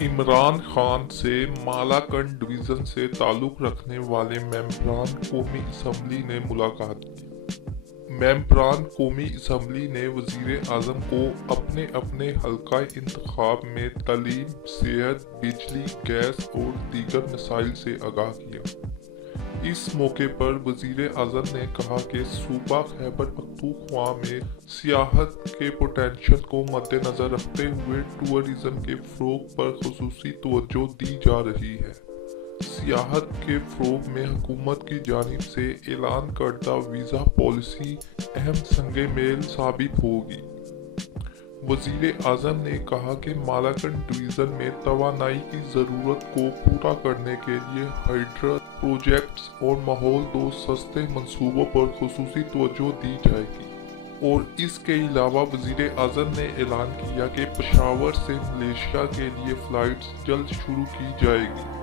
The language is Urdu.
عمران خان سے مالاکنڈ ڈویژن سے تعلق رکھنے والے ممبران قومی اسمبلی نے ملاقات کی۔ ممبران قومی اسمبلی نے وزیر اعظم کو اپنے اپنے حلقہ انتخاب میں تعلیم، صحت، بجلی، گیس اور دیگر مسائل سے آگاہ کیا۔ اس موقع پر وزیر اعظم نے کہا کہ صوبہ خیبر پختونخوا میں سیاحت کے پوٹینشل کو مد نظر رکھتے ہوئے ٹورازم کے فروغ پر خصوصی توجہ دی جا رہی ہے۔ سیاحت کے فروغ میں حکومت کی جانب سے اعلان کردہ ویزا پالیسی اہم سنگ میل ثابت ہوگی۔ وزیر اعظم نے کہا کہ مالاکنڈ ڈویژن میں توانائی کی ضرورت کو پورا کرنے کے لیے ہائیڈرا پروجیکٹس اور ماحول دوست سستے منصوبوں پر خصوصی توجہ دی جائے گی۔ اور اس کے علاوہ وزیر اعظم نے اعلان کیا کہ پشاور سے ملیشیا کے لیے فلائٹس جلد شروع کی جائے گی۔